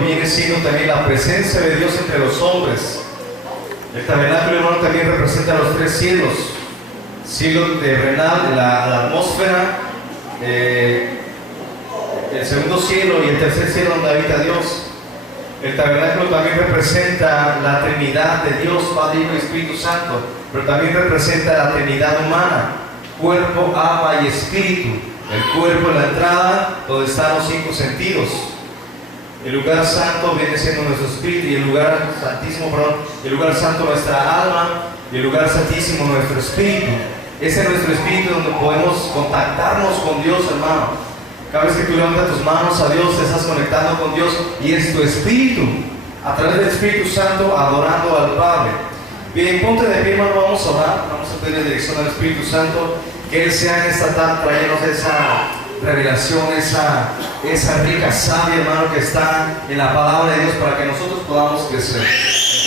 viene siendo también la presencia de Dios entre los hombres. El tabernáculo, hermano, también representa los tres cielos: cielo terrenal, la atmósfera, el segundo cielo y el tercer cielo donde habita Dios. El tabernáculo también representa la Trinidad de Dios, Padre, Hijo y Espíritu Santo, pero también representa la Trinidad humana: cuerpo, alma y espíritu. El cuerpo es la entrada donde están los cinco sentidos. El lugar santo viene siendo nuestro espíritu, y el lugar santísimo, el lugar santo nuestra alma, y el lugar santísimo nuestro espíritu. Ese es nuestro espíritu donde podemos contactarnos con Dios, hermano. Cada vez que tú levantas tus manos a Dios, te estás conectando con Dios, y es tu espíritu, a través del Espíritu Santo, adorando al Padre. Bien, ponte de pie, hermano, vamos a orar, vamos a pedir dirección al Espíritu Santo, que Él sea en esta tarde trayéndonos esa revelación, esa rica savia, hermano, que está en la palabra de Dios, para que nosotros podamos crecer.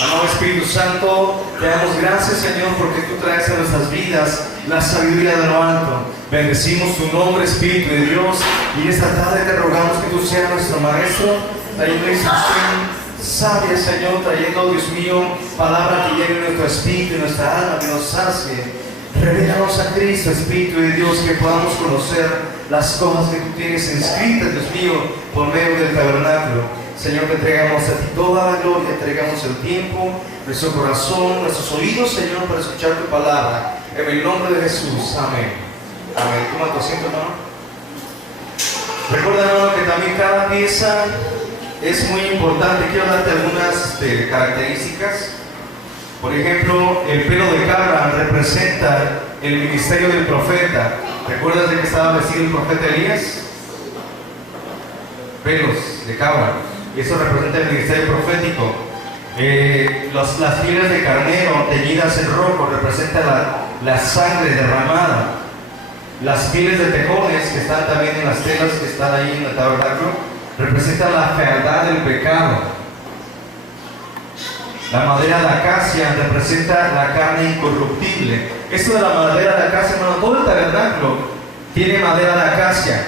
Amado Espíritu Santo, te damos gracias, Señor, porque tú traes a nuestras vidas la sabiduría de lo alto. Bendecimos tu nombre, Espíritu de Dios, y esta tarde te rogamos que tú seas nuestro Maestro, trayendo instrucción sabia, Señor, trayendo, Dios mío, palabra que llene nuestro espíritu y nuestra alma, que nos sacie. Revélanos a Cristo, Espíritu de Dios, que podamos conocer las cosas que tú tienes inscritas, Dios mío, por medio del tabernáculo. Señor, te entregamos a ti toda la gloria, entregamos el tiempo, nuestro corazón, nuestros oídos, Señor, para escuchar tu palabra. En el nombre de Jesús, amén. Amén. Toma tu asiento, hermano. Recuerda, hermano, que también cada pieza es muy importante. Quiero darte algunas características. Por ejemplo, el pelo de cabra representa el ministerio del profeta. ¿Recuerdas de que estaba vestido el profeta Elías? Pelos de cabra. Y eso representa el ministerio profético. Las pieles de carnero teñidas en rojo representan la sangre derramada. Las pieles de tejones, que están también en las telas que están ahí en el tabernáculo, representan la fealdad del pecado. La madera de acacia representa la carne incorruptible. Esto de la madera de acacia, hermano, todo el tabernáculo tiene madera de acacia.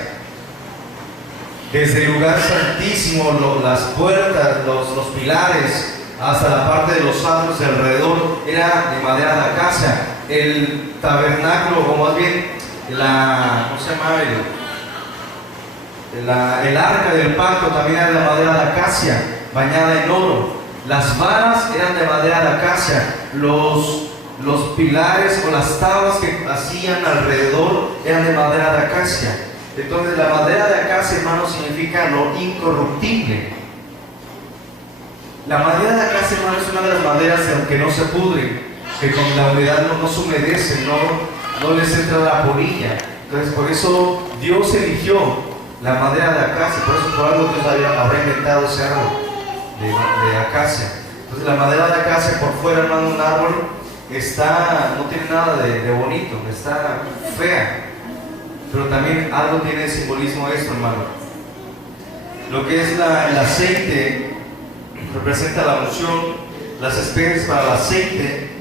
Desde el lugar santísimo, las puertas, los pilares, hasta la parte de los atrios de alrededor, era de madera de acacia. El tabernáculo, o más bien, ¿cómo se llama? El arca del pacto también era de madera de acacia, bañada en oro. Las varas eran de madera de acacia. Los pilares o las tablas que hacían alrededor eran de madera de acacia. Entonces, la madera de acacia, hermano, significa lo incorruptible. La madera de acacia, hermano, es una de las maderas que no se pudren, que con la humedad no se humedecen, no les entra la polilla. Entonces, por eso Dios eligió la madera de acacia. Por eso, por algo Dios habrá inventado ese árbol de acacia. Entonces, la madera de acacia por fuera, hermano, un árbol no tiene nada de bonito, está fea. Pero también algo tiene de simbolismo esto, hermano. Lo que es el aceite representa la unción. Las especies para el aceite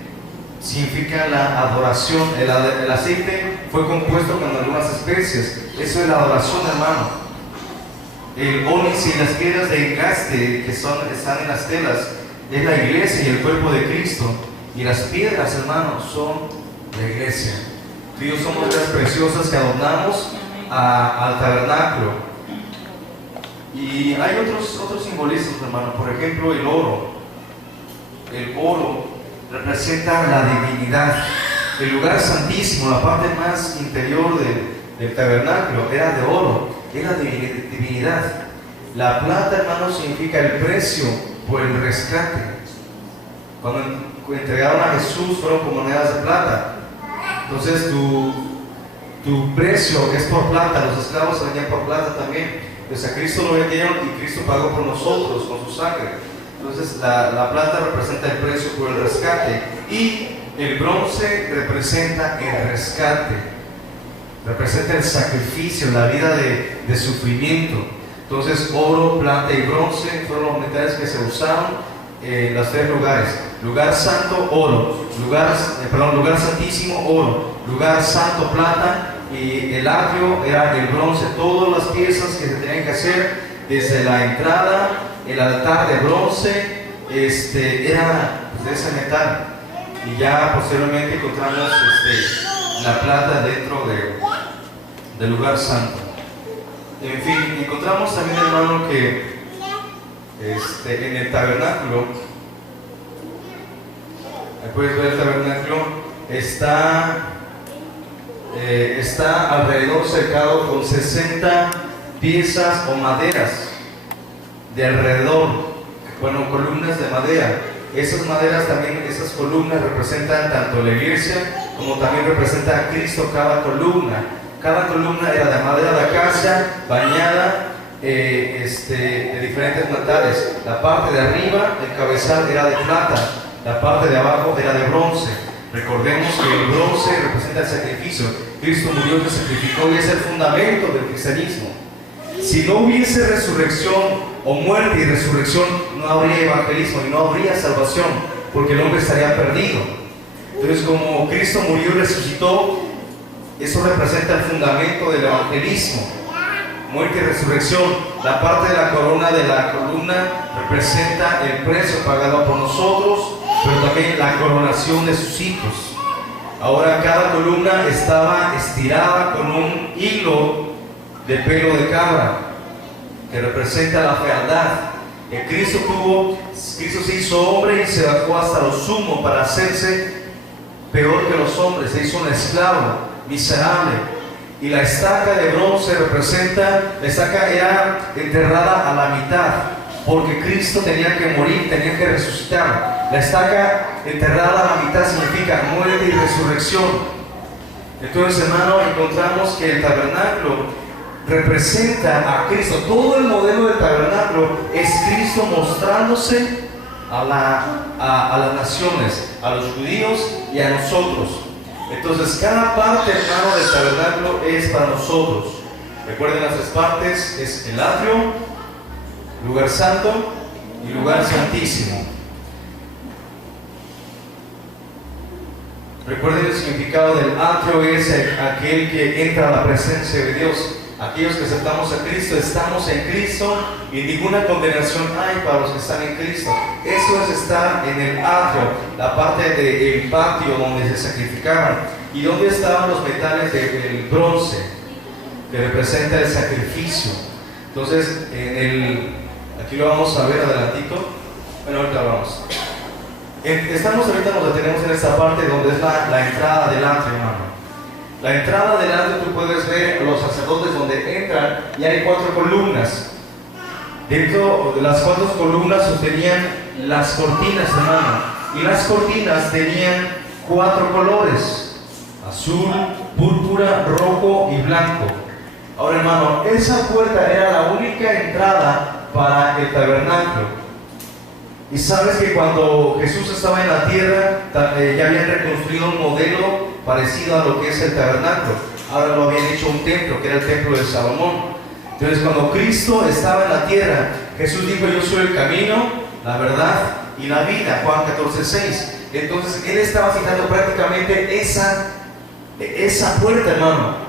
significa la adoración. El aceite fue compuesto con algunas especies. Eso es la adoración, hermano. El ónice y las piedras de engaste que están en las telas es la iglesia y el cuerpo de Cristo. Y las piedras, hermano, son la iglesia. Tú y yo somos las preciosas que adornamos al tabernáculo. Y hay otros simbolismos, hermano. Por ejemplo, el oro. El oro representa la divinidad. El lugar santísimo, la parte más interior del tabernáculo, era de oro, era de divinidad. La plata, hermano, significa el precio por el rescate. Cuando entregaron a Jesús, fueron con monedas de plata. Entonces tu precio es por plata. Los esclavos se vendían por plata también. Entonces a Cristo lo vendieron y Cristo pagó por nosotros con su sangre. Entonces la plata representa el precio por el rescate, y el bronce representa el rescate, representa el sacrificio, la vida de sufrimiento. Entonces oro, plata y bronce fueron los metales que se usaron en los tres lugares: lugar santo, oro; lugar santísimo, oro; lugar santo, plata; y el atrio era el bronce. Todas las piezas que se tenían que hacer desde la entrada el altar de bronce era pues, de ese metal. Y ya posteriormente encontramos la plata dentro del lugar santo. En fin, encontramos también, hermano, que en el tabernáculo, puedes ver el tabernáculo, está alrededor cercado con 60 piezas o maderas de alrededor, bueno, columnas de madera. Esas maderas también, esas columnas representan tanto la iglesia como también representa a Cristo. Cada columna era de madera de acacia bañada de diferentes metales. La parte de arriba, el cabezal, era de plata, la parte de abajo era de bronce. Recordemos que el bronce representa el sacrificio. Cristo murió, se sacrificó y es el fundamento del cristianismo. Si no hubiese resurrección o muerte y resurrección, no habría evangelismo y no habría salvación, porque el hombre estaría perdido. Entonces, como Cristo murió y resucitó, eso representa el fundamento del evangelismo. Muerte y resurrección. La parte de la corona de la columna representa el precio pagado por nosotros, pero también la coronación de sus hijos. Ahora cada columna estaba estirada con un hilo de pelo de cabra, que representa la fealdad. Cristo se hizo hombre y se bajó hasta lo sumo para hacerse peor que los hombres. Se hizo un esclavo miserable. Y la estaca de bronce la estaca era enterrada a la mitad, porque Cristo tenía que morir, tenía que resucitar. La estaca enterrada a la mitad significa muerte y resurrección. Entonces, hermano, encontramos que el tabernáculo representa a Cristo. Todo el modelo del tabernáculo es Cristo mostrándose a las naciones, a los judíos y a nosotros. Entonces, cada parte, hermano, del tabernáculo es para nosotros. Recuerden las tres partes: es el atrio, lugar santo y lugar santísimo. Recuerden el significado del atrio: es aquel que entra a la presencia de Dios. Aquellos que aceptamos a Cristo, estamos en Cristo y ninguna condenación hay para los que están en Cristo. Eso es estar en el atrio, la parte del patio donde se sacrificaban. ¿Y dónde estaban los metales del bronce? Que representa el sacrificio. Entonces, aquí lo vamos a ver adelantito. Bueno, ahorita vamos. Ahorita nos detenemos en esta parte donde es la entrada del atrio, hermano. La entrada del atrio, tú puedes ver los sacerdotes donde entran y hay 4 columnas. Dentro de las 4 columnas sostenían las cortinas, hermano. Y las cortinas tenían 4 colores: azul, púrpura, rojo y blanco. Ahora, hermano, esa puerta era la única entrada para el tabernáculo. Y sabes que cuando Jesús estaba en la tierra, ya habían reconstruido un modelo parecido a lo que es el tabernáculo. Ahora lo habían hecho un templo, que era el templo de Salomón. Entonces, cuando Cristo estaba en la tierra, Jesús dijo: yo soy el camino, la verdad y la vida. Juan 14:6. Entonces, Él estaba citando prácticamente esa puerta, hermano.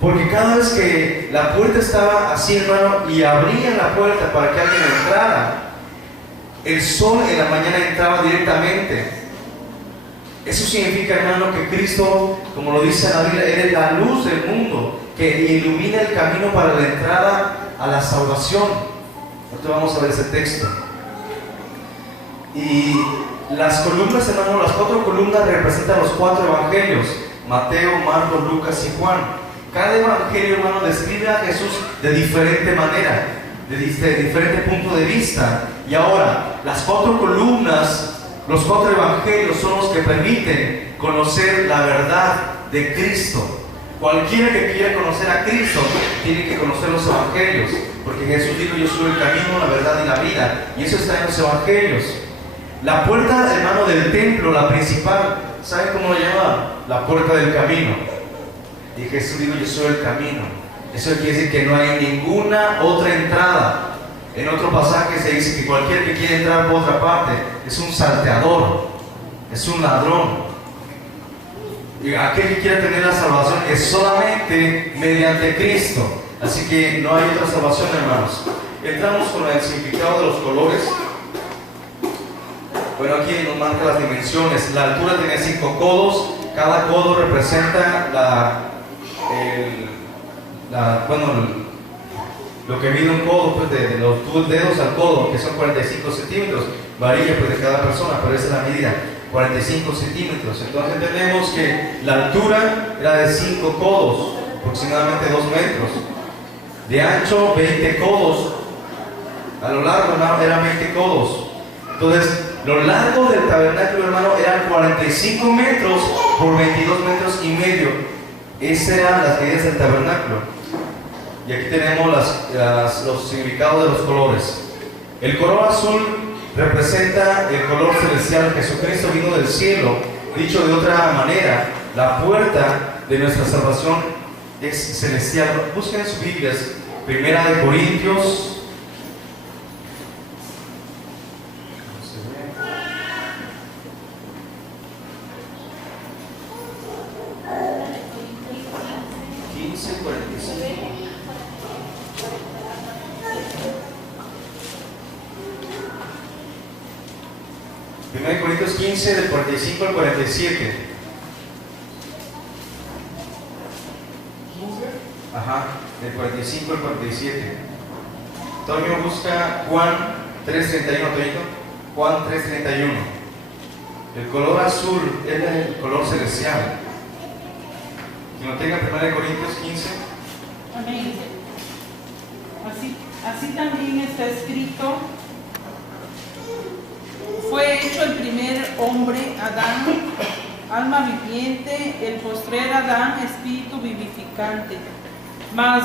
Porque cada vez que la puerta estaba así, hermano, y abrían la puerta para que alguien entrara, el sol en la mañana entraba directamente. Eso significa, hermano, que Cristo, como lo dice la Biblia, Él es la luz del mundo, que ilumina el camino para la entrada a la salvación. Ahorita vamos a ver ese texto. Y las columnas, hermano, las 4 columnas representan los 4 evangelios: Mateo, Marcos, Lucas y Juan. Cada evangelio, hermano, describe a Jesús de diferente manera, de diferente punto de vista. Y ahora, las 4 columnas, los 4 evangelios son los que permiten conocer la verdad de Cristo. Cualquiera que quiera conocer a Cristo tiene que conocer los evangelios, porque Jesús dijo: yo soy el camino, la verdad y la vida. Y eso está en los evangelios. La puerta, hermano, del templo, la principal, ¿saben cómo lo llamaban? La puerta del camino. Y Jesús dijo: yo soy el camino. Eso quiere decir que no hay ninguna otra entrada. En otro pasaje se dice que cualquiera que quiere entrar por otra parte es un salteador, es un ladrón. Y aquel que quiere tener la salvación es solamente mediante Cristo. Así que no hay otra salvación, hermanos. entramos con el significado de los colores. Bueno, aquí nos marca las dimensiones. La altura tiene 5 codos. Cada codo representa lo que mide un codo, pues de los dedos al codo, que son 45 centímetros. Varía pues de cada persona, pero esa es la medida, 45 centímetros. Entonces entendemos que la altura era de 5 codos, aproximadamente 2 metros. De ancho, 20 codos. A lo largo, hermano, eran 20 codos. Entonces, lo largo del tabernáculo, hermano, eran 45 metros por 22 metros y medio. Esas eran las medidas del tabernáculo. Y aquí tenemos los significados de los colores. El color azul representa el color celestial. Jesucristo vino del cielo. Dicho de otra manera, la puerta de nuestra salvación es celestial. Busquen en sus Biblias, 1 Corintios. Corintios 15, del 45 al 47. Ajá, del 45 al 47. Antonio busca Juan 3:31, Juan 3:31. El color azul es el color celestial. Quien lo tenga, 1 Corintios 15. Amén. Así también está escrito: fue hecho el primer hombre, Adán, alma viviente; el postrer Adán, espíritu vivificante. Mas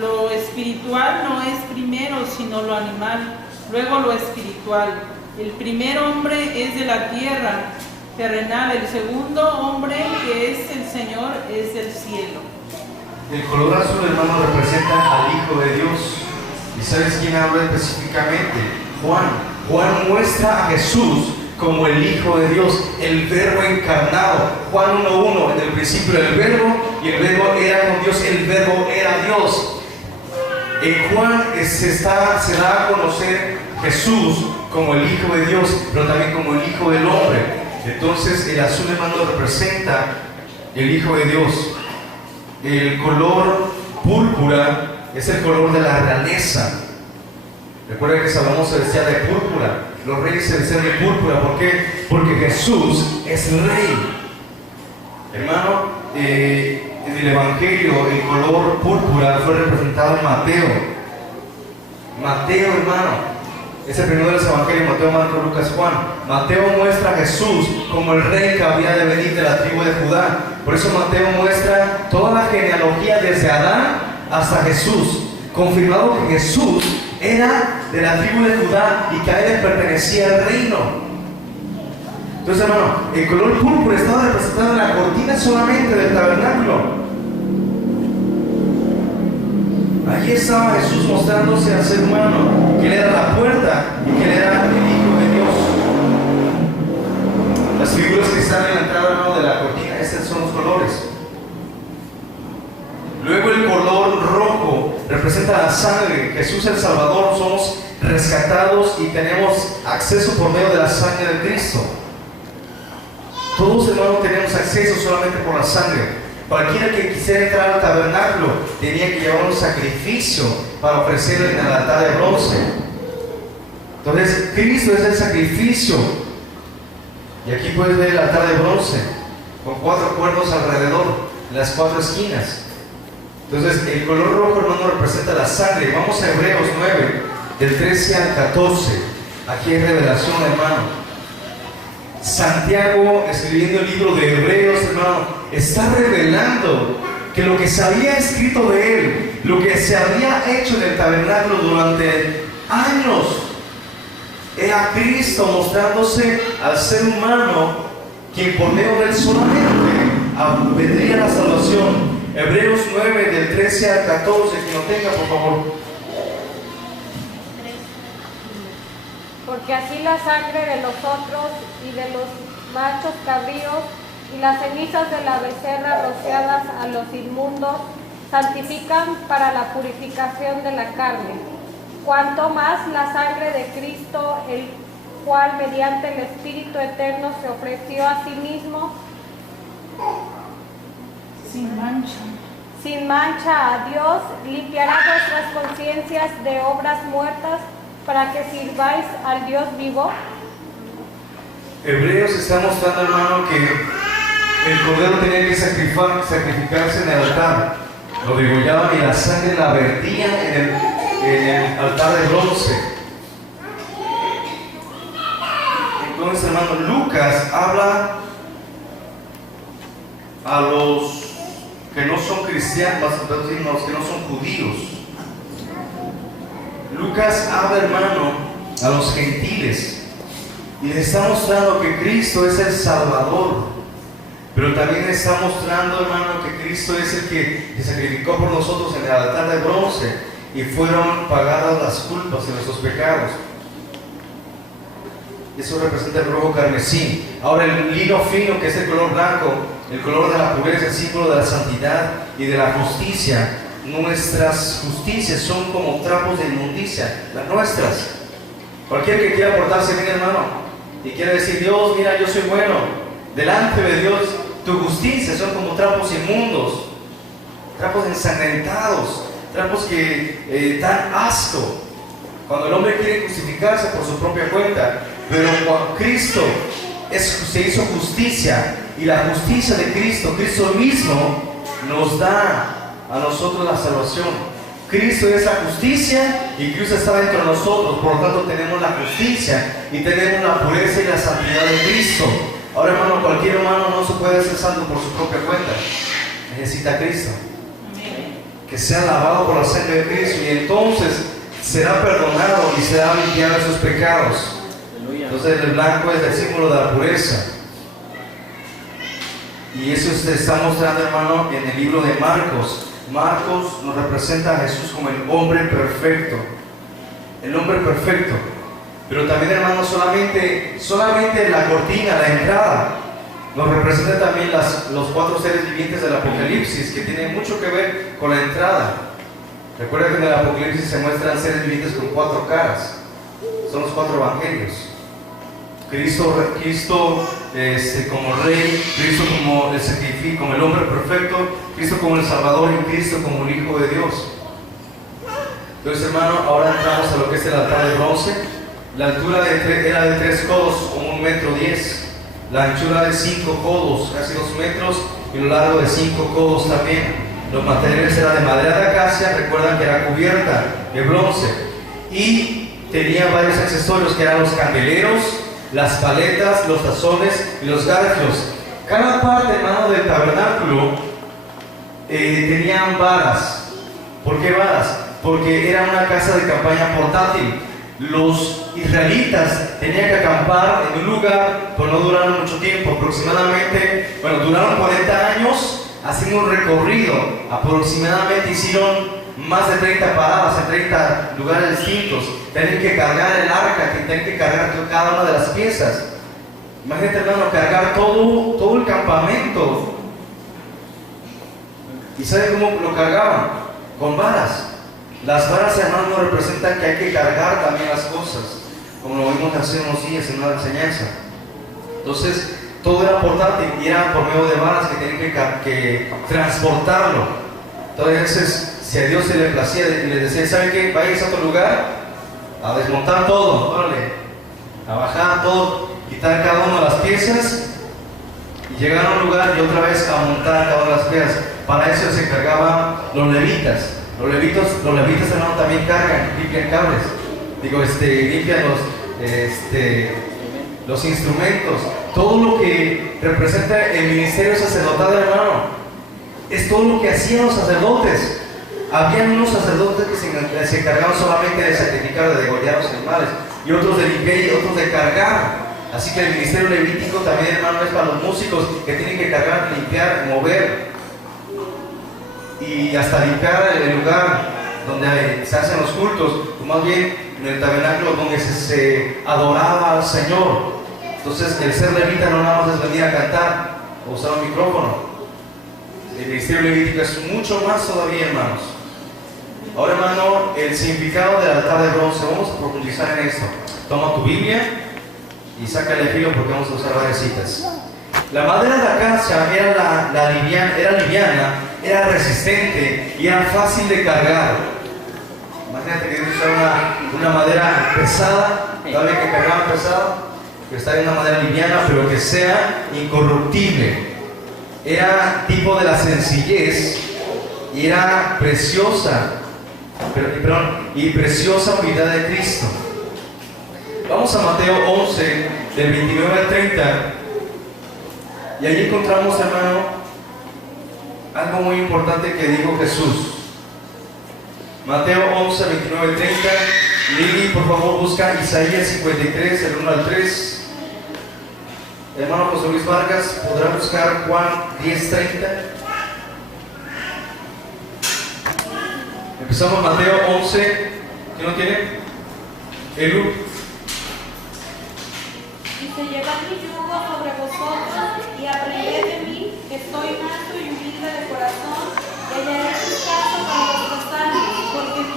lo espiritual no es primero, sino lo animal, luego lo espiritual. El primer hombre es de la tierra terrenal, el segundo hombre, que es el Señor, es del cielo. El color azul, hermano, representa al Hijo de Dios. ¿Y sabes quién habla específicamente? Juan. Juan muestra a Jesús como el Hijo de Dios, el Verbo encarnado. Juan 1:1, en el principio era el Verbo, y el Verbo era con Dios, el Verbo era Dios. En Juan se da a conocer Jesús como el Hijo de Dios, pero también como el Hijo del Hombre. Entonces el azul, hermano, representa el Hijo de Dios. El color púrpura es el color de la realeza. Recuerden que Salomón se vestía de púrpura. Los reyes se vestían de púrpura. ¿Por qué? Porque Jesús es rey. Hermano, en el Evangelio el color púrpura fue representado en Mateo. Mateo, hermano, es el primero de los Evangelios: Mateo, Marcos, Lucas, Juan. Mateo muestra a Jesús como el rey que había de venir de la tribu de Judá. Por eso Mateo muestra toda la genealogía desde Adán hasta Jesús, confirmado que Jesús era de la tribu de Judá y que a él pertenecía el reino. Entonces, hermano, el color púrpura estaba representado en la cortina solamente del tabernáculo. Allí estaba Jesús mostrándose al ser humano, que él era la puerta y que él era el Hijo de Dios. Las figuras que están en la entrada, hermano, de la cortina, estos son los colores. Luego el color rojo representa la sangre. Jesús el Salvador, somos rescatados y tenemos acceso por medio de la sangre de Cristo. Todos, hermanos, tenemos acceso solamente por la sangre. Cualquiera que quisiera entrar al tabernáculo tenía que llevar un sacrificio para ofrecerlo en el altar de bronce. Entonces Cristo es el sacrificio. Y aquí puedes ver el altar de bronce con 4 cuernos alrededor, en las 4 esquinas. Entonces el color rojo, hermano, representa la sangre. Vamos a Hebreos 9, del 13 al 14. Aquí hay revelación, hermano. Santiago, escribiendo el libro de Hebreos, hermano, está revelando que lo que se había escrito de él, lo que se había hecho en el tabernáculo durante años, era Cristo mostrándose al ser humano, quien por medio de él solamente vendría la salvación. Hebreos 9, del 13 al 14, quien lo tenga, por favor. Porque así la sangre de los otros y de los machos cabríos y las cenizas de la becerra rociadas a los inmundos santifican para la purificación de la carne, cuanto más la sangre de Cristo, el cual mediante el Espíritu Eterno se ofreció a sí mismo sin mancha a Dios, limpiará vuestras conciencias de obras muertas para que sirváis al Dios vivo. Hebreos está mostrando, hermano, que el cordero tenía que sacrificarse en el altar. Lo degollaban y la sangre la vertían en el altar de bronce. Entonces, hermano, Lucas habla a los que no son cristianos, los que no son judíos. Lucas habla, hermano, a los gentiles y les está mostrando que Cristo es el Salvador, pero también está mostrando, hermano, que Cristo es el que se sacrificó por nosotros en el altar de bronce y fueron pagadas las culpas de nuestros pecados. Eso representa el rojo carmesí. Ahora el lino fino, que es el color blanco, el color de la pureza, el símbolo de la santidad y de la justicia. Nuestras justicias son como trapos de inmundicia, las nuestras. Cualquiera que quiera portarse bien, hermano, y quiera decir, Dios, mira, yo soy bueno, delante de Dios, tu justicia son como trapos inmundos, trapos ensangrentados, trapos que dan asco. Cuando el hombre quiere justificarse por su propia cuenta, pero cuando Cristo se hizo justicia, y la justicia de Cristo, Cristo mismo nos da a nosotros la salvación. Cristo es la justicia y Cristo está dentro de nosotros, por lo tanto tenemos la justicia y tenemos la pureza y la santidad de Cristo. Ahora, hermano, cualquier humano no se puede ser santo por su propia cuenta, necesita a Cristo. Que sea lavado por la sangre de Cristo y entonces será perdonado y será limpiado de sus pecados. Entonces el blanco es el símbolo de la pureza. Y eso se está mostrando, hermano, en el libro de Marcos. Marcos nos representa a Jesús como el hombre perfecto. El hombre perfecto. Pero también, hermano, solamente la cortina, la entrada, nos representa también los 4 seres vivientes del Apocalipsis, que tienen mucho que ver con la entrada. Recuerda que en el Apocalipsis se muestran seres vivientes con 4 caras. Son los 4 evangelios. Cristo como Rey, Cristo como el sacrificio, como el hombre perfecto, Cristo como el Salvador y Cristo como el Hijo de Dios. Entonces, hermano, ahora entramos a lo que es el altar de bronce. La altura era de 3 codos, como 1,10 metros. La anchura de 5 codos, casi 2 metros, y lo largo de 5 codos también. Los materiales eran de madera de acacia, recuerdan que era cubierta de bronce. Y tenía varios accesorios que eran los candeleros, las paletas, los tazones y los garfios. Cada parte, hermano, del tabernáculo tenían varas. ¿Por qué varas? Porque era una casa de campaña portátil. Los israelitas tenían que acampar en un lugar, pues no duraron mucho tiempo, aproximadamente, duraron 40 años haciendo un recorrido. Aproximadamente hicieron más de 30 paradas en 30 lugares distintos. Tienen que cargar el arca, tienen que cargar cada una de las piezas. Imagínate, hermano, cargar todo el campamento. ¿Y saben cómo lo cargaban? Con varas. Las varas, hermano, representan que hay que cargar también las cosas, como lo vimos hace unos días en una enseñanza. Entonces, todo era portátil y era por medio de varas que tenían que transportarlo. Entonces, si a Dios se le placía y les decía, ¿saben qué? Vayan a otro lugar a desmontar todo, órale, a bajar todo, quitar cada una de las piezas y llegar a un lugar y otra vez a montar cada una de las piezas. Para eso se encargaban los levitas. Los levitas, hermano, también limpian cables, limpian los instrumentos. Todo lo que representa el ministerio sacerdotal, hermano, es todo lo que hacían los sacerdotes. Habían unos sacerdotes que se encargaban solamente de sacrificar, de degollar los animales, y otros de limpiar y otros de cargar. Así que el ministerio levítico también, hermano, es para los músicos que tienen que cargar, limpiar, mover y hasta limpiar el lugar donde se hacen los cultos, o más bien en el tabernáculo donde se adoraba al Señor. Entonces, el ser levita no nada más es venir a cantar o usar un micrófono. El ministerio levítico es mucho más todavía, hermanos. Ahora, hermano, el significado del altar de bronce. Vamos a profundizar en esto. Toma tu Biblia y sácale el filo porque vamos a usar varias citas. La madera de acacia era liviana, era resistente y era fácil de cargar. Imagínate que usar una madera pesada, ¿sabe que cargaban pesado? Que está en una madera liviana, pero que sea incorruptible. Era tipo de la sencillez y era preciosa, y preciosa unidad de Cristo. Vamos a Mateo 11, del 29 al 30. Y allí encontramos, hermano, algo muy importante que dijo Jesús. Mateo 11, 29 al 30. Lili, por favor, busca Isaías 53, del 1 al 3. Hermano José Luis Vargas, ¿podrá buscar Juan 10, 30? Empezamos Mateo 11. ¿Quién lo tiene? Elu. Dice: llevad mi yugo sobre vosotros y aprended de mí, que soy manso y humilde de corazón, y hallaréis descanso para vuestras almas, porque mi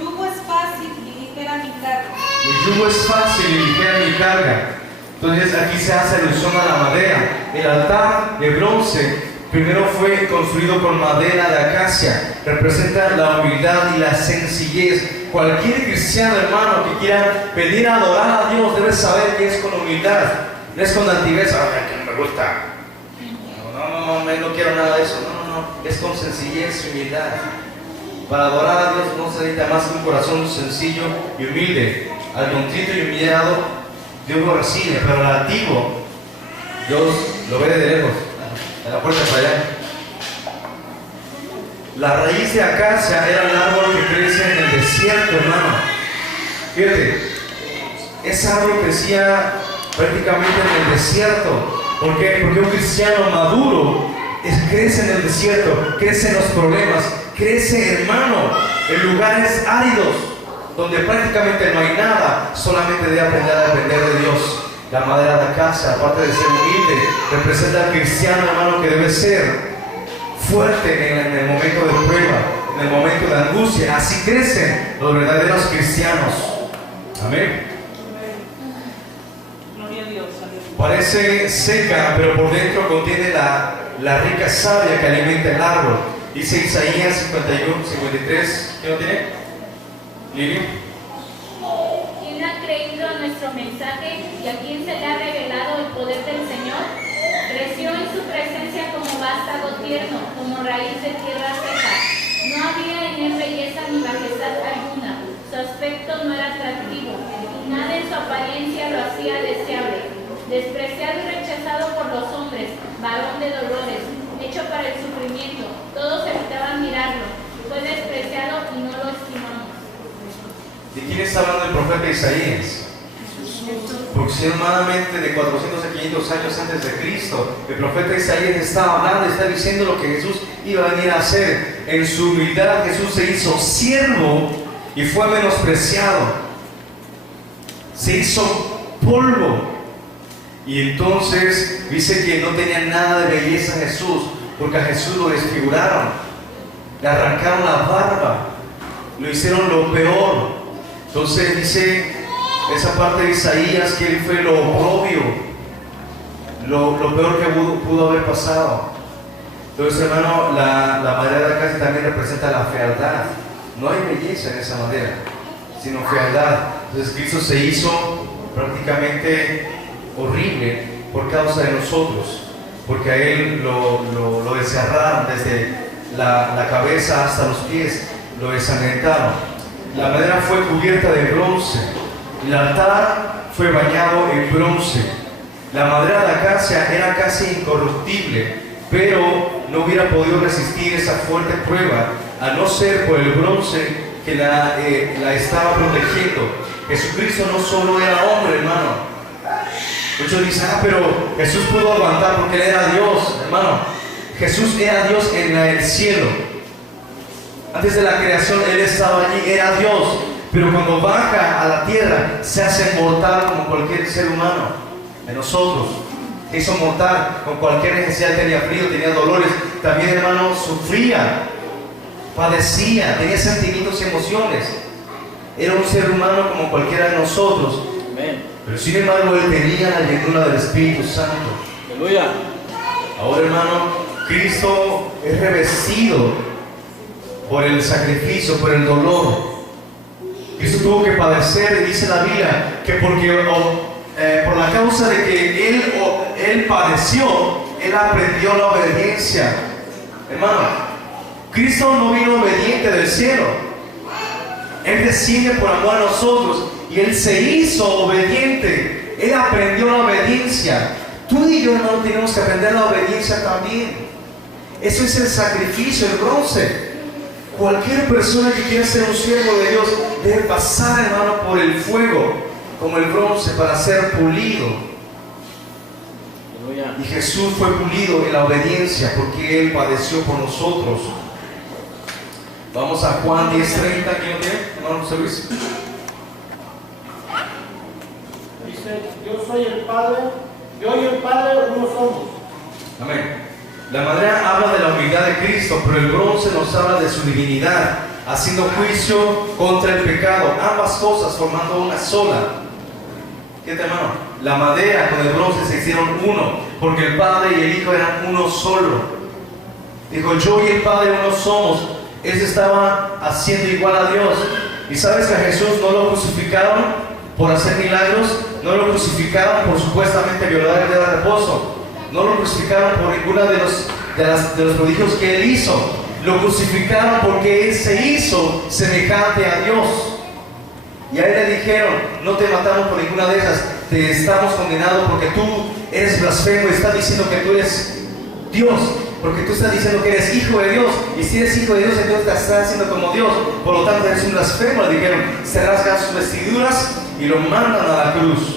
yugo es fácil y ligera mi carga. Mi yugo es fácil y ligera mi carga. Entonces aquí se hace alusión a la madera. El altar de bronce primero fue construido con madera de acacia. Representa la humildad y la sencillez. Cualquier cristiano, hermano, que quiera venir a adorar a Dios debe saber que es con humildad. No es con altivez. Ay, que no me gusta. No quiero nada de eso. No. Es con sencillez y humildad. Para adorar a Dios no se necesita más que un corazón sencillo y humilde. Al contrito y humillado Dios lo recibe, pero al altivo Dios lo ve de lejos, de la puerta para allá. La raíz de acacia era el árbol que crece en el desierto, hermano. Fíjate, ese árbol crecía prácticamente en el desierto. ¿Por qué? Porque un cristiano maduro crece en el desierto, crece en los problemas, crece, hermano, en lugares áridos, donde prácticamente no hay nada, solamente debe aprender a depender de Dios. La madera de acacia, aparte de ser humilde, representa al cristiano, hermano, que debe ser fuerte en el momento de prueba, en el momento de angustia. Así crecen los verdaderos cristianos. Amén. Gloria a Dios. Parece seca, pero por dentro contiene la rica savia que alimenta el árbol. Dice Isaías 51, 53. ¿Quién lo tiene? Lili. ¿Quién ha creído a nuestro mensaje y a quién se le ha revelado el poder del Señor? Creció en su presencia como vástago tierno, como raíz de tierra seca. No había en él belleza ni majestad alguna. Su aspecto no era atractivo, y nada en su apariencia lo hacía deseable. Despreciado y rechazado por los hombres, varón de dolores, hecho para el sufrimiento. Todos evitaban mirarlo. Fue despreciado y no lo estimamos. ¿De quién está hablando el profeta Isaías? Aproximadamente de 400 a 500 años antes de Cristo, el profeta Isaías está hablando, está diciendo lo que Jesús iba a venir a hacer. En su humildad Jesús se hizo siervo y fue menospreciado. Se hizo polvo. Y entonces dice que no tenía nada de belleza Jesús, porque a Jesús lo desfiguraron, le arrancaron la barba, lo hicieron lo peor. Entonces dice esa parte de Isaías que él fue lo oprobio, lo peor que pudo haber pasado. Entonces, hermano, la madera de acacia también representa la fealdad. No hay belleza en esa madera, sino fealdad. Entonces Cristo se hizo prácticamente horrible por causa de nosotros, porque a él lo desgarraron desde la cabeza hasta los pies, lo desangrentaron. La madera fue cubierta de bronce, el altar fue bañado en bronce. La madera de acacia era casi incorruptible, pero no hubiera podido resistir esa fuerte prueba, a no ser por el bronce que la estaba protegiendo. Jesucristo no solo era hombre, hermano. Muchos dicen, pero Jesús pudo aguantar porque Él era Dios, hermano. Jesús era Dios en el cielo. Antes de la creación Él estaba allí, era Dios. Pero cuando baja a la tierra, se hace mortal como cualquier ser humano de nosotros. Se hizo mortal con cualquier necesidad, tenía frío, tenía dolores. También, hermano, sufría. padecía, tenía sentimientos y emociones. Era un ser humano como cualquiera de nosotros. Amén. Pero sin embargo, él tenía la llenura del Espíritu Santo. Aleluya. Ahora, hermano, Cristo es revestido por el sacrificio, por el dolor. Cristo tuvo que padecer, dice la Biblia, que por la causa de que él padeció, él aprendió la obediencia. Hermano, Cristo no vino obediente del cielo. Él desciende por amor a nosotros y Él se hizo obediente. Él aprendió la obediencia. Tú y yo, hermano, tenemos que aprender la obediencia también. Eso es el sacrificio, el bronce. Cualquier persona que quiera ser un siervo de Dios debe pasar, hermano, por el fuego, como el bronce, para ser pulido. Aleluya. Y Jesús fue pulido en la obediencia porque Él padeció por nosotros. Vamos a Juan 10:30. ¿Quién lo tiene? Hermano José Luis. Dice, yo soy el Padre, yo y el Padre uno somos. Amén. La madera habla de la humildad de Cristo, pero el bronce nos habla de su divinidad, haciendo juicio contra el pecado. Ambas cosas formando una sola. Fíjate, hermano, la madera con el bronce se hicieron uno, porque el Padre y el Hijo eran uno solo. Dijo, yo y el Padre uno somos. Él se estaba haciendo igual a Dios. Y sabes que a Jesús no lo crucificaron por hacer milagros, no lo crucificaron por supuestamente violar el día de reposo. No lo crucificaron por ninguno de los prodigios que Él hizo. Lo crucificaron porque Él se hizo semejante a Dios. Y a Él le dijeron, no te matamos por ninguna de esas, te estamos condenados porque tú eres blasfemo y estás diciendo que tú eres Dios, porque tú estás diciendo que eres hijo de Dios. Y si eres hijo de Dios, entonces te estás haciendo como Dios. Por lo tanto, eres un blasfemo. Le dijeron, se rasgan sus vestiduras y lo mandan a la cruz.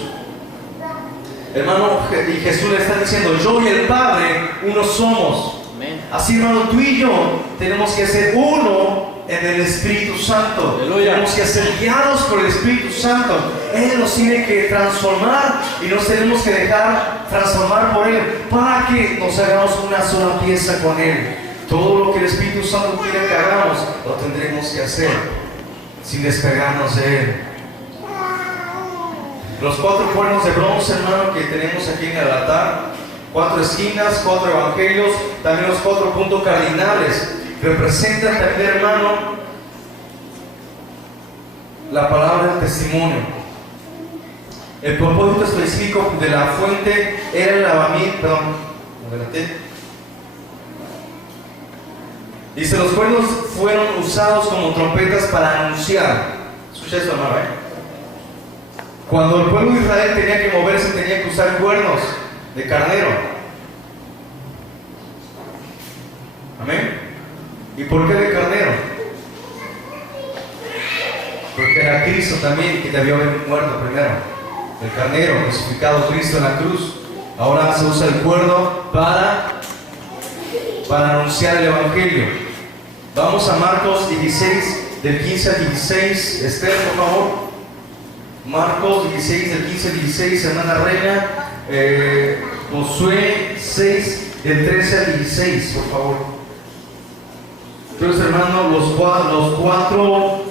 Hermano, y Jesús le está diciendo, yo y el Padre uno somos. Amén. Así, hermano, tú y yo tenemos que ser uno en el Espíritu Santo. Aleluya. Tenemos que ser guiados por el Espíritu Santo. Él nos tiene que transformar y nos tenemos que dejar transformar por Él para que nos hagamos una sola pieza con Él. Todo lo que el Espíritu Santo quiere que hagamos, lo tendremos que hacer sin despegarnos de Él. Los 4 cuernos de bronce, hermano, que tenemos aquí en el altar, 4 esquinas, 4 evangelios, también los 4 puntos cardinales, representan también, hermano, la palabra del testimonio. El propósito específico de la fuente era el lavamiento. Perdón, adelante. Dice, los cuernos fueron usados como trompetas para anunciar. Escucha esto, hermano, Cuando el pueblo de Israel tenía que moverse, tenía que usar cuernos de carnero. Amén. ¿Y por qué de carnero? Porque era Cristo también que debió haber muerto primero. El carnero, crucificado Cristo en la cruz. Ahora se usa el cuerno para anunciar el Evangelio. Vamos a Marcos 16, del 15 al 16. Esther, por favor. Marcos 16, del 15 al 16, hermana Reina. Josué 6, del 13 al 16, por favor. Entonces, hermano, los 4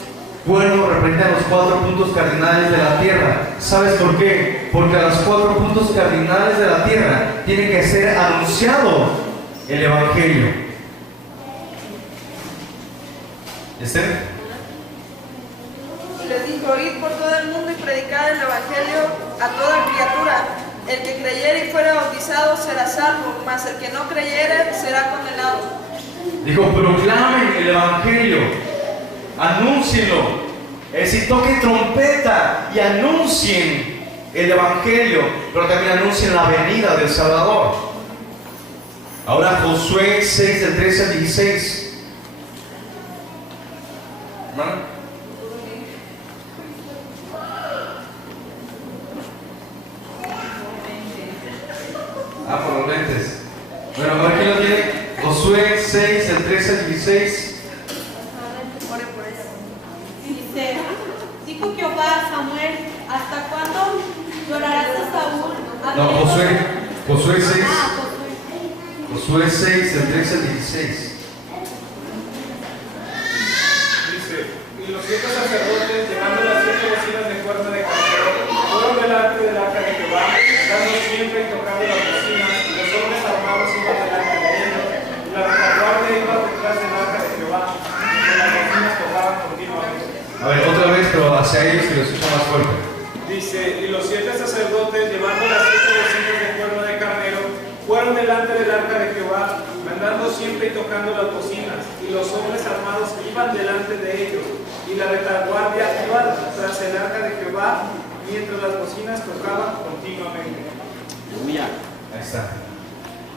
cuernos representan los 4 puntos cardinales de la tierra. ¿Sabes por qué? Porque a los 4 puntos cardinales de la tierra tiene que ser anunciado el Evangelio. ¿Esther? Y les dijo, id por todo el mundo y predicad el Evangelio a toda criatura. El que creyere y fuera bautizado será salvo, mas el que no creyere será condenado. Dijo, proclamen el Evangelio, anúncienlo. Es decir, toquen trompeta y anuncien el Evangelio, pero también anuncien la venida del Salvador. Ahora Josué 6, del 13 al 16. ¿Hermano? Por los lentes. Bueno, a ver quién lo tiene. Josué 6, del 13 al 16. Ore por eso. Dice, dijo Jehová a Samuel, ¿hasta cuándo llorarás a Saúl? No, Josué 6. Josué. Josué 6, del 13 al 16. sacerdotes, llevando las 7 bocinas de cuerno de carnero, fueron delante del arca de Jehová, dando siempre y tocando las bocinas, y los hombres armados iban delante de ellos, y la retaguardia iba detrás del arca de Jehová, y las bocinas tocaban continuamente. A ver, otra vez, pero hacia ellos que lo escucha más fuerte. Dice, y los 7 sacerdotes, llevando las 7 bocinas de cuerno de carnero, fueron delante del arca de Jehová, mandando siempre y tocando las bocinas, y los hombres armados iban delante de ellos, y la retaguardia iba tras el arca de Jehová, mientras las bocinas tocaban continuamente. Ahí está.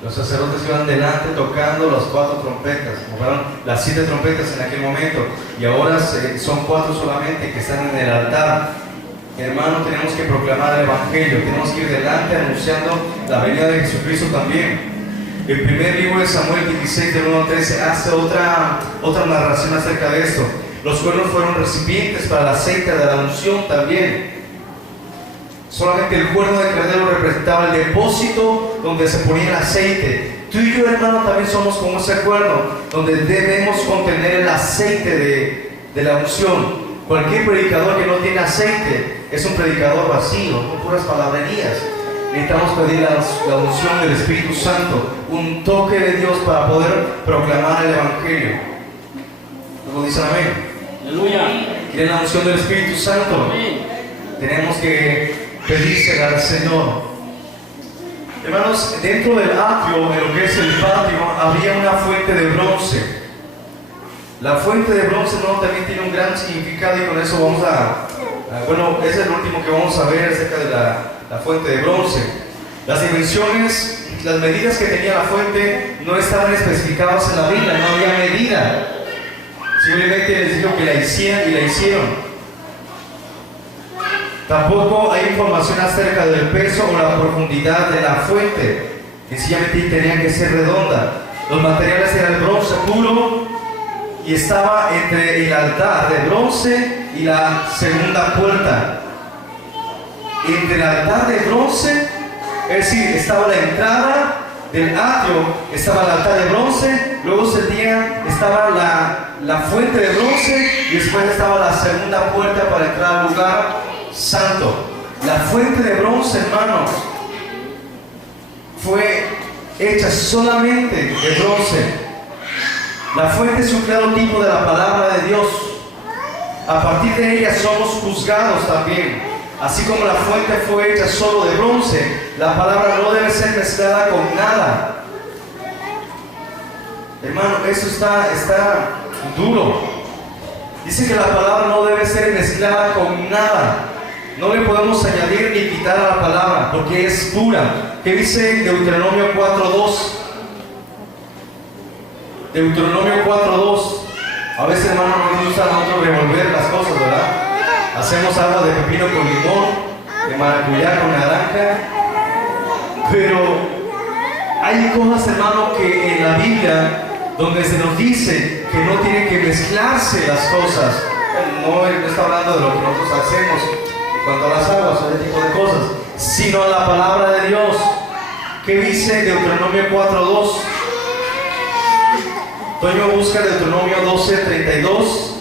Los sacerdotes iban delante tocando las 4 trompetas, como fueron las 7 trompetas en aquel momento, y ahora son 4 solamente que están en el altar. Hermano, tenemos que proclamar el Evangelio, tenemos que ir delante anunciando la venida de Jesucristo también. El primer libro de Samuel 16, del 1 al 13, hace otra narración acerca de esto. Los cuernos fueron recipientes para el aceite de la unción también. Solamente el cuerno de carnero representaba el depósito donde se ponía el aceite. Tú y yo, hermano, también somos como ese cuerno, donde debemos contener el aceite de la unción. Cualquier predicador que no tiene aceite es un predicador vacío, con puras palabrerías. Necesitamos pedir la unción del Espíritu Santo, un toque de Dios para poder proclamar el Evangelio. ¿Cómo dicen amén? Aleluya. ¿Quieren la unción del Espíritu Santo? Amén. Tenemos que pedírsela al Señor. Hermanos, dentro del atrio, en lo que es el patio, había una fuente de bronce. La fuente de bronce también tiene un gran significado, y con eso vamos bueno, ese es el último que vamos a ver acerca de la fuente de bronce. Las dimensiones, las medidas que tenía la fuente no estaban especificadas en la Biblia, no había medida. Simplemente les dijo que la hicieran y la hicieron. Tampoco hay información acerca del peso o la profundidad de la fuente. Sencillamente tenía que ser redonda. Los materiales eran el bronce puro y estaba entre el altar de bronce y la segunda puerta. Entre el altar de bronce, es decir, estaba la entrada del atrio, estaba el altar de bronce, luego estaba la fuente de bronce, y después estaba la segunda puerta para entrar al lugar santo. La fuente de bronce, hermanos, fue hecha solamente de bronce. La fuente es un claro tipo de la palabra de Dios. A partir de ella somos juzgados también. Así como la fuente fue hecha solo de bronce, la palabra no debe ser mezclada con nada. Hermano, eso está duro. Dice que la palabra no debe ser mezclada con nada. No le podemos añadir ni quitar a la palabra, porque es pura. ¿Qué dice Deuteronomio 4:2? Deuteronomio 4:2. A veces, hermano, nos gusta a nosotros revolver las cosas, ¿verdad? Hacemos agua de pepino con limón, de maracuyá con naranja. Pero hay cosas, hermano, que en la Biblia donde se nos dice que no tienen que mezclarse las cosas. No está hablando de lo que nosotros hacemos en cuanto a las aguas o ese tipo de cosas, sino a la palabra de Dios. ¿Qué dice Deuteronomio 4:2? Toño, busca Deuteronomio 12:32.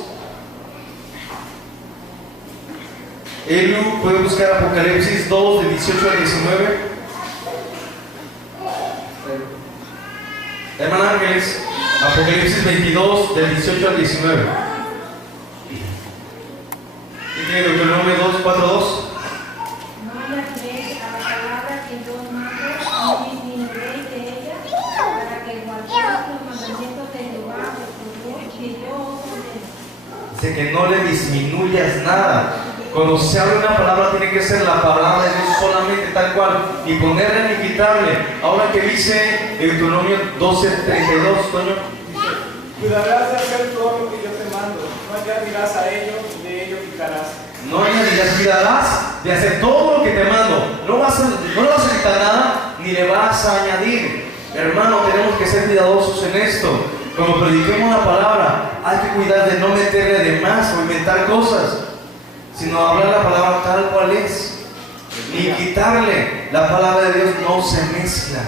Eliu puede buscar Apocalipsis 2, de 18 al 19. Hermano Ángeles, Apocalipsis 22, del 18 al 19. ¿Y tiene Deuteronomio 4:2? No hallaré a la palabra que yo mando, ni disminuiré de ella, para que guardéis los mandamientos de Jehová, vuestro Dios, que yo os ordeno. Dice que no le disminuyas nada. Cuando se habla una palabra, tiene que ser la palabra de Dios solamente tal cual, ni ponerle ni quitarle. Ahora que dice Deuteronomio 12:32, Toño. Cuidarás de hacer todo lo que yo te mando, no añadirás a ello, ni de ello quitarás. No añadirás, cuidarás de hacer todo lo que te mando. No le vas a quitar nada, ni le vas a añadir. Hermano, tenemos que ser cuidadosos en esto. Cuando prediquemos la palabra, hay que cuidar de no meterle de más o inventar cosas, sino hablar la palabra tal cual es, ni quitarle. La palabra de Dios no se mezcla,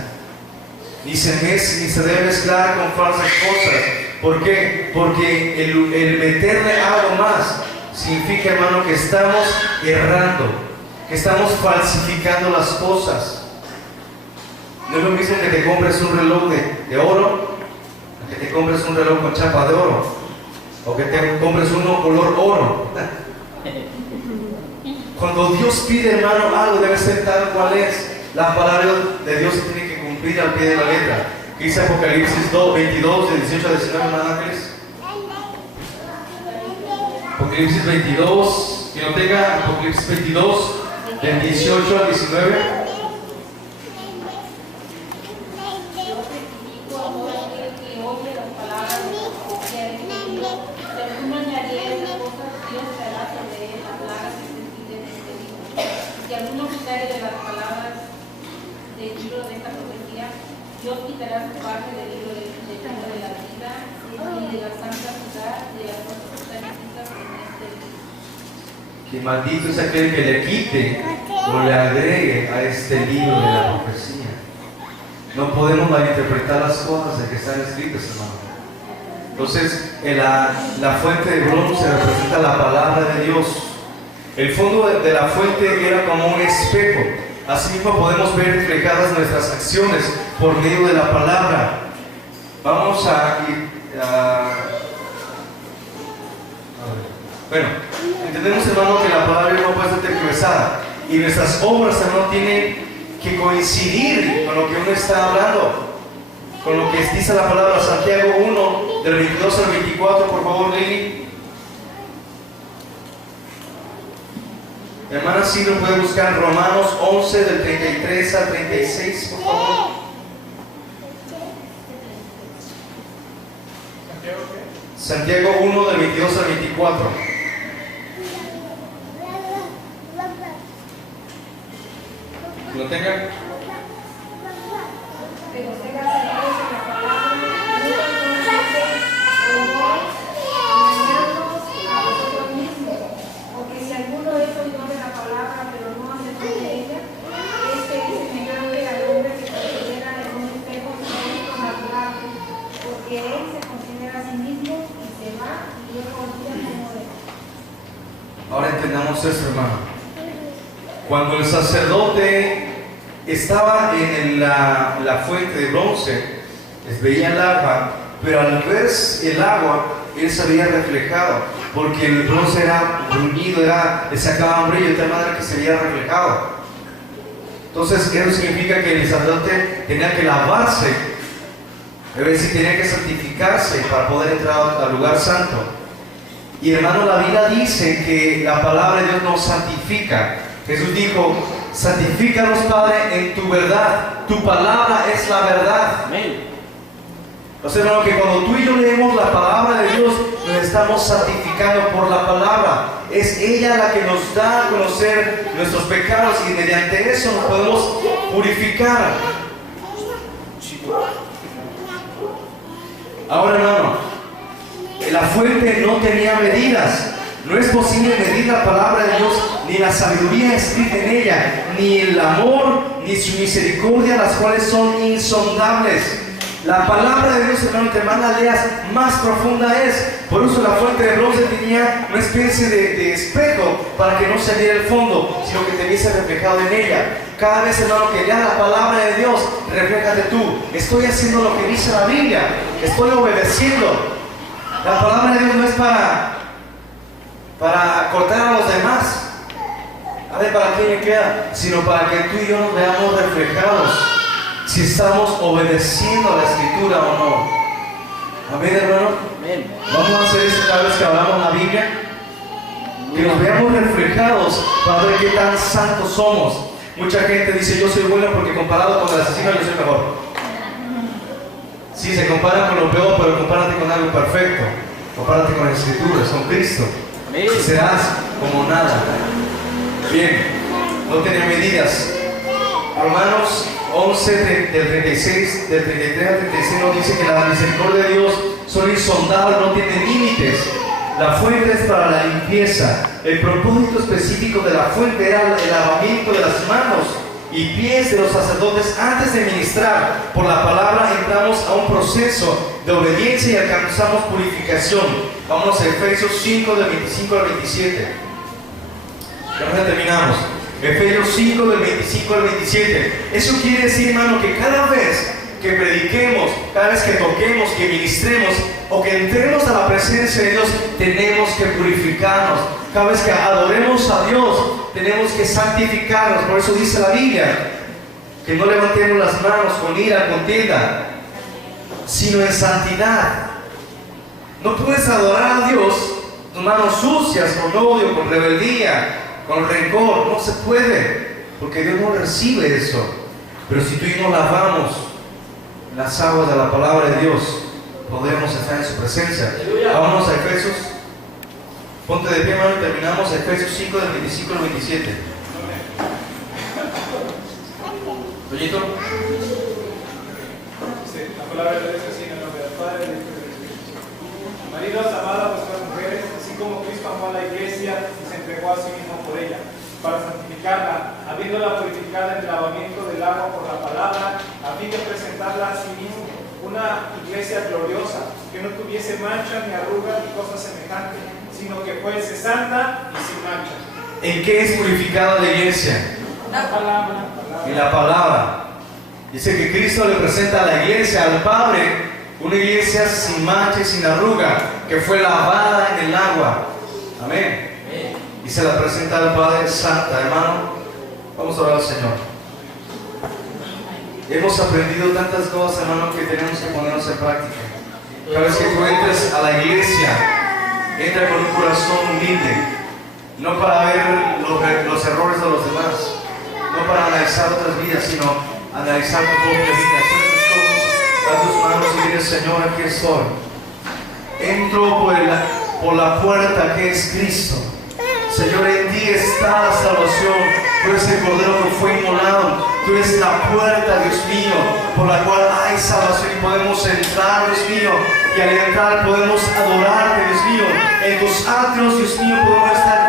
ni se debe mezclar con falsas cosas. ¿Por qué? Porque el meterle algo más significa, hermano, que estamos errando, que estamos falsificando las cosas. No es lo mismo que te compres un reloj de oro, que te compres un reloj con chapa de oro, o que te compres uno color oro. Cuando Dios pide, hermano, algo debe ser tal cual es. La palabra de Dios se tiene que cumplir al pie de la letra. ¿Qué dice Apocalipsis 22, de 18 a 19, hermano Ángeles? Apocalipsis 22, que no tenga Apocalipsis 22, del 18 al 19. Dios quitará su parte del libro de la vida y de la santa ciudad de las cosas que están escritas en este libro. Que maldito es aquel que le quite o le agregue a este libro de la profecía. No podemos malinterpretar las cosas de que están escritas, hermano. Entonces, la fuente de bronce representa la palabra de Dios. El fondo de la fuente era como un espejo. Asimismo podemos ver reflejadas nuestras acciones por medio de la palabra. Vamos bueno, entendemos, hermano, que la palabra no puede ser tergiversada y nuestras obras, hermano, tienen que coincidir con lo que uno está hablando, con lo que dice la palabra. Santiago 1, del 22 al 24, por favor, Lili. Hermana Silvia puede buscar Romanos 11, del 33 al 36, por favor. Santiago 1, del 22 al 24. ¿Lo tengan? Pero tenga seguros en la palabra, no engañarnos a vosotros mismos, porque si alguno es oidor de la palabra, pero no hace de ella, este es semejante al hombre que considera en un espejo su rostro natural, porque él se considera a sí mismo y se va y luego olvida cómo es. Ahora entendamos esto, hermano. Cuando el sacerdote estaba en la fuente de bronce, les veía el agua, pero al ver el agua, él se había reflejado, porque el bronce era bruñido, le sacaba un brillo de tal manera que se veía reflejado. Entonces, eso significa que el sacerdote tenía que lavarse, es decir, tenía que santificarse para poder entrar al lugar santo. Y hermano, la Biblia dice que la palabra de Dios nos santifica. Jesús dijo: santifícanos, Padre, en tu verdad. Tu palabra es la verdad. Amén. Entonces, hermano, que cuando tú y yo leemos la palabra de Dios, nos estamos santificando por la palabra. Es ella la que nos da a conocer nuestros pecados y mediante eso nos podemos purificar. Ahora, hermano, la fuente no tenía medidas. No es posible medir la palabra de Dios, ni la sabiduría escrita en ella, ni el amor, ni su misericordia, las cuales son insondables. La palabra de Dios, hermano, entre más la leas, más profunda es. Por eso la fuente de bronce tenía una especie de espejo para que no se viera el fondo, sino que te viese reflejado en ella. Cada vez, hermano, que leas la palabra de Dios, refléjate tú. Estoy haciendo lo que dice la Biblia, estoy obedeciendo. La palabra de Dios no es para cortar a los demás, a ver para quién me queda, sino para que tú y yo nos veamos reflejados si estamos obedeciendo a la escritura o no. Amén, hermano. Amén. Vamos a hacer eso cada vez que hablamos la Biblia, que nos veamos reflejados para ver qué tan santos somos. Mucha gente dice: yo soy bueno porque comparado con el asesino yo soy mejor. Sí, se compara con lo peor, pero compárate con algo perfecto. Compárate con las escrituras, con Cristo. Y serás como nada. Bien, no tenía medidas. Romanos 11, del 36, del 33 al 36 nos dice que la misericordia de Dios son insondables, no tiene límites. La fuente es para la limpieza. El propósito específico de la fuente era el lavamiento de las manos y pies de los sacerdotes antes de ministrar. Por la palabra entramos a un proceso de obediencia y alcanzamos purificación. Vamos a Efesios 5, del 25 al 27. Ya terminamos. Efesios 5, del 25 al 27. Eso quiere decir, hermano, que cada vez que prediquemos, cada vez que toquemos, que ministremos o que entremos a la presencia de Dios, tenemos que purificarnos. Cada vez que adoremos a Dios, tenemos que santificarnos. Por eso dice la Biblia que no levantemos las manos con ira, contienda, sino en santidad. No puedes adorar a Dios con manos sucias, con odio, con rebeldía, con rencor. No se puede, porque Dios no recibe eso. Pero si tú y yo nos lavamos en las aguas de la palabra de Dios, podremos estar en su presencia. Vámonos a Efesios. Ponte de pie, hermano, y terminamos Efesios 5, del 25 al 27. Toñito. La palabra de Dios es así, en el nombre del Padre, del Hijo y del Espíritu. Maridos, amad a vuestras mujeres, así como Cristo amó a la iglesia y se entregó a sí mismo por ella, para santificarla, habiéndola purificada en el lavamiento del agua por la palabra, a fin de presentarla a sí mismo, una iglesia gloriosa, que no tuviese mancha ni arruga ni cosa semejante, sino que fuese santa y sin mancha. ¿En qué es purificada la iglesia? La palabra. En la palabra. Dice que Cristo le presenta a la iglesia, al Padre, una iglesia sin mancha y sin arruga, que fue lavada en el agua. Amén. Y se la presenta al Padre santa. Hermano, vamos a orar al Señor. Hemos aprendido tantas cosas, hermano, que tenemos que ponernos en práctica. Cada vez que tú entres a la iglesia, entra con un corazón humilde, no para ver los errores de los demás, no para analizar otras vidas, sino analizar tu propia vida. Da tus manos y dile: Señor, aquí estoy. Entro por la puerta que es Cristo. Señor, en ti está la salvación. Tú eres el Cordero que fue inmolado. Tú eres la puerta, Dios mío, por la cual hay salvación y podemos entrar, Dios mío. Y al entrar podemos adorarte, Dios mío. En tus atrios, Dios mío, podemos estar